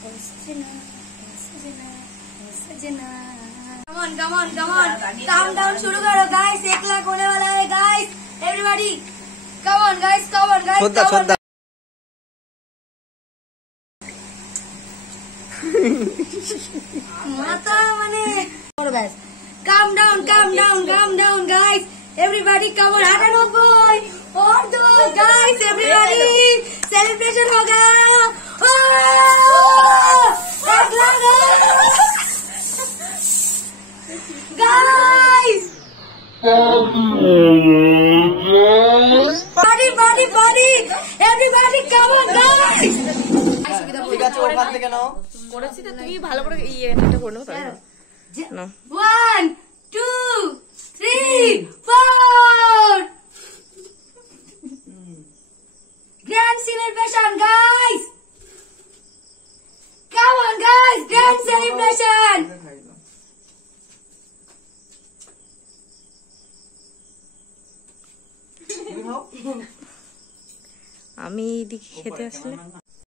Come on. Countdown शुरू करो guys. 1 lakh होने वाला है guys. Everybody. Come on guys. छोड़ माता मने. Calm down guys. Everybody come on. 98 और 2 guys. Everybody. Celebration होगा. Guys! Party! Everybody come on guys! ঠিক আছে ওখান থেকে নাও করেছি তো তুই ভালো করে এটা করে নাও তাহলে না 1 2 3 4 Grand celebration guys! Come on guys! Grand celebration! আমি এদিকে খেতে আসলে